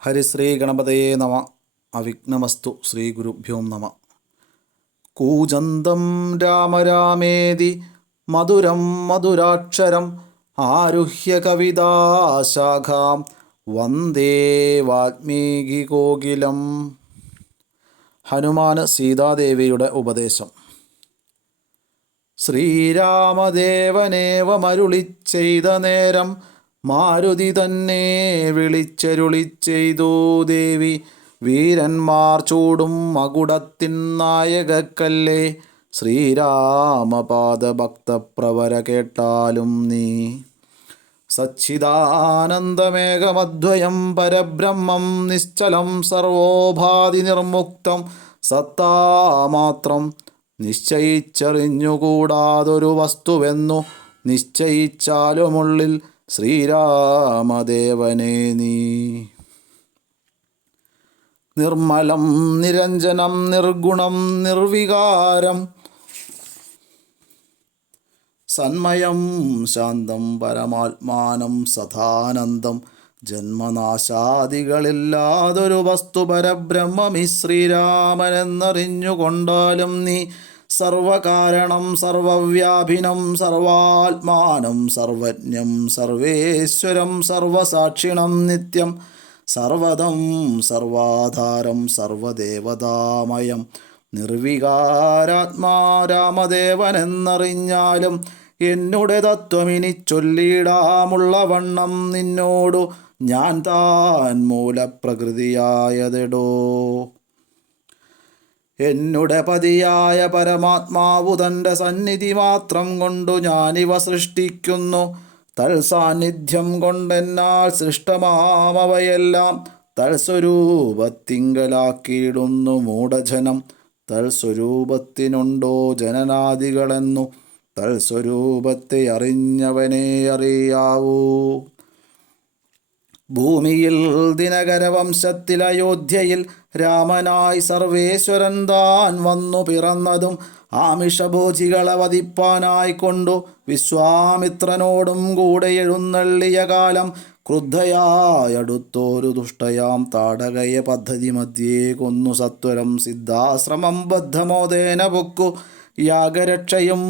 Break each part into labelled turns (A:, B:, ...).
A: ഹരിശ്രീ ഗണപതയേ നമ. അവിഘ്നമസ്തു ശ്രീ ഗുരുഭ്യോം നമ. കൂജന്തം രാമരാമേതി. മധുരം മധുരാക്ഷരം. ആരുഹ്യ കവിതാശാഖാം. വന്ദേ വാൽമീകി കോകിലം. ഹനുമാന് സീതാദേവിയുടെ ഉപദേശം. ശ്രീരാമദേവനേവമരുളി ചെയ്ത നേരം മാരുതി തന്നെ വിളിച്ചരുളി ചെയ്തു ദേവി. വീരന്മാർ ചൂടും മകുടത്തിൻ നായകക്കല്ലേ? ശ്രീരാമപാദഭക്തപ്രവര കേട്ടാലും നീ. സച്ചിദാനന്ദമേകമദ്വയം പരബ്രഹ്മം നിശ്ചലം സർവോപാധി നിർമുക്തം സത്താമാത്രം നിശ്ചയിച്ചറിഞ്ഞുകൂടാതൊരു വസ്തുവെന്നു നിശ്ചയിച്ചാലുമുള്ളിൽ ശ്രീരാമദേവനെ നീ. നിർമ്മലം നിരഞ്ജനം നിർഗുണം നിർവികാരം സന്മയം ശാന്തം പരമാത്മാനം സദാനന്ദം ജന്മനാശാദികളില്ലാതൊരു വസ്തു പരബ്രഹ്മമി ശ്രീരാമനെന്നറിഞ്ഞുകൊണ്ടാലും നീ സർവകാരണം സർവവ്യാപിനം സർവാത്മാനം സർവജ്ഞം സർവേശ്വരം സർവസാക്ഷിണം നിത്യം സർവദം സർവാധാരം സർവദേവതാമയം. നിർവികാരാത്മാ രാമദേവനെന്നറിഞ്ഞാലും എന്നുടെ തത്വമിനി ചൊല്ലിടാമുള്ള വണ്ണം നിന്നോടു ഞാൻ താൻ മൂലപ്രകൃതിയായതെടോ. എന്നുടെ പതിയായ പരമാത്മാവു തന്റെ സന്നിധി മാത്രം കൊണ്ടു ഞാനിവ സൃഷ്ടിക്കുന്നു. തൽസാന്നിധ്യം കൊണ്ടെന്നാൽ സൃഷ്ടമാമവയെല്ലാം തൽസ്വരൂപത്തിങ്കലാക്കിയിടുന്നു മൂഢജനം. തൽസ്വരൂപത്തിനുണ്ടോ ജനനാദികളെന്നു തൽസ്വരൂപത്തെ അറിഞ്ഞവനെ അറിയാവൂ. ഭൂമിയിൽ ദിനകരവംശത്തിൽ അയോധ്യയിൽ രാമനായി സർവേശ്വരൻ താൻ വന്നു പിറന്നതും ആമിഷഭോജികളെ വധിപ്പാനായി കൊണ്ടു വിശ്വാമിത്രനോടും കൂടെ എഴുന്നള്ളിയ കാലം ക്രുദ്ധയായടുത്തോരു ദുഷ്ടയാം താടകയെ പദ്ധതി മധ്യേ കൊന്നു സത്വരം സിദ്ധാശ്രമം ബദ്ധമോദേന പൊക്കു യാഗരക്ഷയും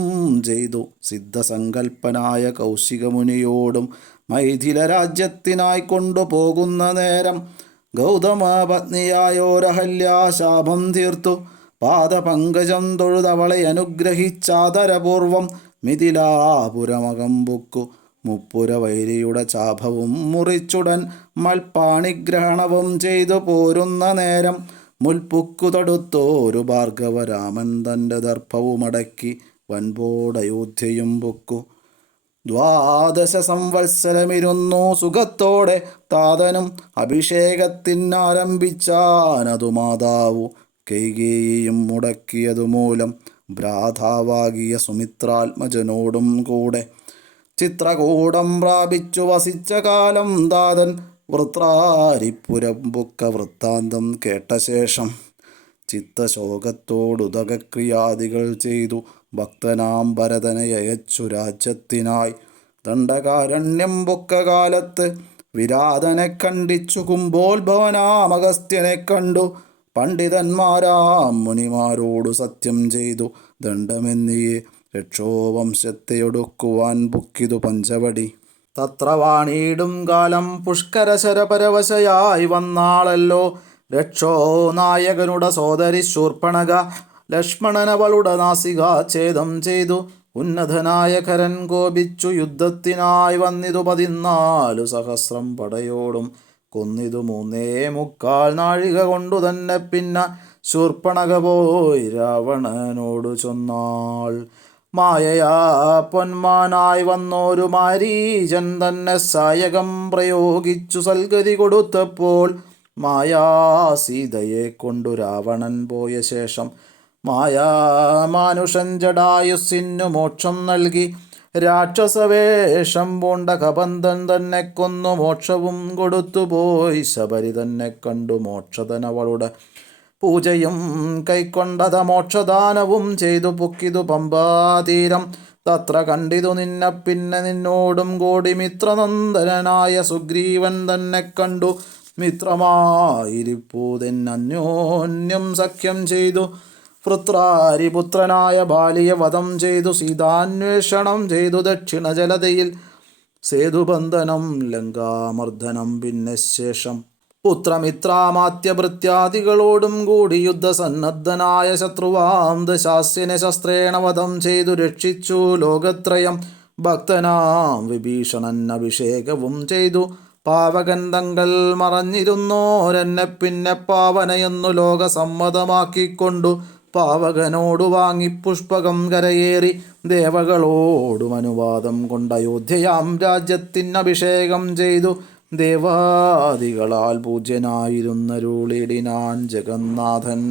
A: ചെയ്തു സിദ്ധസങ്കൽപ്പനായ കൗശികമുനിയോടും മൈഥില രാജ്യത്തിനായി കൊണ്ടുപോകുന്ന നേരം ഗൗതമ പത്നിയായോരഹല്യാശാപം തീർത്തു. പാദപങ്കജം തൊഴുതവളെ അനുഗ്രഹിച്ചാദരപൂർവം മിഥിലാപുരമകം ബുക്കു മുപ്പുര വൈരിയുടെ ചാപവും മുറിച്ചുടൻ മൽപ്പാണിഗ്രഹണവും ചെയ്തു പോരുന്ന നേരം മുൽപ്പുക്കു തൊടുത്തോരു ഭാർഗവരാമൻ തന്റെ ദർഭവുമടക്കി വൻപോടയോധ്യയും പൊക്കു. ദ്വാദശ സംവത്സരമിരുന്നു സുഖത്തോടെ താതനും അഭിഷേകത്തിനാരംഭിച്ചാനതു മാതാവു കൈകേയിയും മുടക്കിയതു മൂലം ഭ്രാതാവാകിയ സുമിത്രാത്മജനോടും കൂടെ ചിത്രകൂടം പ്രാപിച്ചു വസിച്ച കാലം ദാതൻ വൃത്രാരിപ്പുരം ബുക്ക വൃത്താന്തം കേട്ട ശേഷം ചിത്തശോകത്തോടുതകക്രിയാദികൾ ചെയ്തു ഭക്തനാം ഭരതനെ അയച്ചു രാജ്യത്തിനായി. ദണ്ഡകാരണ്യം പൊക്കകാലത്ത് വിരാതനെ കണ്ടിച്ചു കുംഭോത്ഭവനാം അഗസ്ത്യനെ കണ്ടു. പണ്ഡിതന്മാരാം മുനിമാരോടു സത്യം ചെയ്തു. ദണ്ഡമെന്നിയെ രക്ഷോവംശത്തെയൊടുക്കുവാൻ ബുക്കിതു പഞ്ചവടി. തത്ര വാണിയിടും കാലം പുഷ്കരശരപരവശയായി വന്നാളല്ലോ. രക്ഷോ നായകനുടെ സോദരി ശൂർപ്പണക ലക്ഷ്മണനവളുടെ നാസിക ഛേദം ചെയ്തു. ഉന്നതനായ കരൻ കോപിച്ചു യുദ്ധത്തിനായി വന്നിതു പതിനാലു സഹസ്രം പടയോടും. കൊന്നിതു മൂന്നേ മുക്കാൽ നാഴിക കൊണ്ടു തന്നെ പിന്നെ ശൂർപ്പണക പോയി രാവണനോട് ചൊന്നാൾ. മായയാ പൊന്മാനായി വന്നോരു മാരീചൻ തന്നെ സായകം പ്രയോഗിച്ചു സൽഗതി കൊടുത്തപ്പോൾ മായാ സീതയെ കൊണ്ടു രാവണൻ പോയ ശേഷം മായാമാനുഷൻ ജടായുസ്സിനു മോക്ഷം നൽകി. രാക്ഷസവേഷം പൂണ്ട കബന്ധൻ തന്നെ കൊന്നു മോക്ഷവും കൊടുത്തുപോയി ശബരി തന്നെ കണ്ടു മോക്ഷതനവളുടെ പൂജയും കൈക്കൊണ്ടത മോക്ഷദാനവും ചെയ്തു പൊക്കിതു പമ്പാതീരം. തത്ര കണ്ടിതു നിന്നെ പിന്നെ നിന്നോടും കൂടി മിത്രനന്ദനായ സുഗ്രീവൻ തന്നെ കണ്ടു. മിത്രമായിരിപ്പൂതെന്നന്യോന്യം സഖ്യം ചെയ്തു. വൃത്രാരിപുത്രനായ ബാലിയെ വധം ചെയ്തു സീതാന്വേഷണം ചെയ്തു ദക്ഷിണ ജലതയിൽ. സേതുബന്ധനം ലങ്കാമർദ്ദനം പിന്നെ ശേഷം പുത്രമിത്രാമാത്യഭൃത്യാദികളോടും കൂടി യുദ്ധസന്നദ്ധനായ ശത്രുവാം ശസ്ത്രേണ വധം ചെയ്തു രക്ഷിച്ചു. ലോകത്രയം ഭക്തനാം വിഭീഷണൻ അഭിഷേകവും ചെയ്തു. പാവകൻ മറഞ്ഞിരുന്നോരെന്നെ പിന്നെ പാവനയെന്നു ലോകസമ്മതമാക്കിക്കൊണ്ടു. പാവകനോടു വാങ്ങി പുഷ്പകം കരയേറി ദേവകളോടും അനുവാദം കൊണ്ട് അയോധ്യയാം രാജ്യത്തിനഭിഷേകം ചെയ്തു. ദേവാദികളാൽ പൂജ്യനായിരുന്നരുളിടിനാൻ ജഗന്നാഥൻ.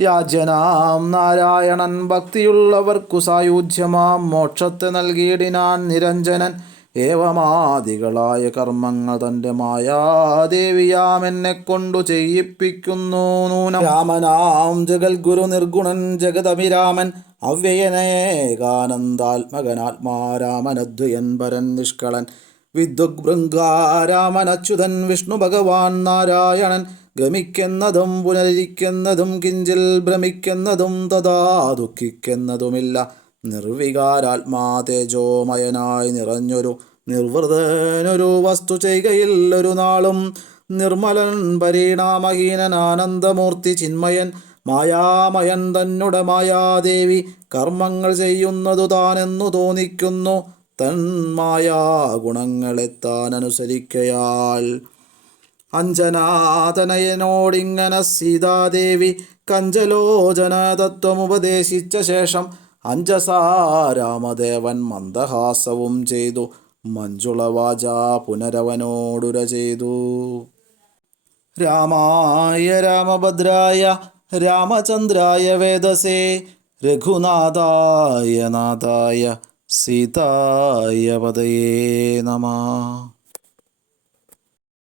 A: യാജനാം നാരായണൻ ഭക്തിയുള്ളവർക്കു സായുജ്യമാം മോക്ഷത്തെ നൽകിയിടിനാൻ നിരഞ്ജനൻ. ഏവമാദികളായ കർമ്മങ്ങൾ തന്റെ മായാദേവിയാം എന്നെ കൊണ്ടു ചെയ്യിപ്പിക്കുന്നു. നൂനം. രാമനാം ജഗൽഗുരു നിർഗുണൻ ജഗതഭിരാമൻ അവ്യയനേകാനന്ദാത്മകനാത്മാരാമനദ്വയൻ പരൻ നിഷ്കളൻ. വിദ്വഗ്ഭൃംഗാരാമനച്യുതൻ വിഷ്ണു ഭഗവാൻ നാരായണൻ ഗമിക്കുന്നതും പുനരിക്കുന്നതും കിഞ്ചിൽ ഭ്രമിക്കുന്നതും തഥാ ദുഃഖിക്കുന്നതുമില്ല. നിർവികാരാത്മാ തേജോമയനായി നിറഞ്ഞൊരു നിർവൃതനൊരു വസ്തു ചെയ്കയിൽ നാളും നിർമ്മലൻ പരിണാമഹീനൻ ആനന്ദമൂർത്തി ചിന്മയൻ മായാമയൻ തന്നുടെ മായാദേവി കർമ്മങ്ങൾ ചെയ്യുന്നതു താനെന്നു തോന്നിക്കുന്നു. തന്മായാ മായാ ഗുണങ്ങളെ താൻ അനുസരിക്കയാൽ അഞ്ജനാതനയനോടിങ്ങനെ സീതാദേവി കഞ്ചലോചന തത്വമുപദേശിച്ച ശേഷം അഞ്ജസാ രാമദേവൻ മന്ദഹാസവും ചെയ്തു. മഞ്ജുളവാച പുനരവനോടുര ചെയ്തു. രാമായ രാമഭദ്രായ രാമചന്ദ്രായ വേദസേ രഘുനാഥായ നാഥായ സീതായ പതയേ നമ.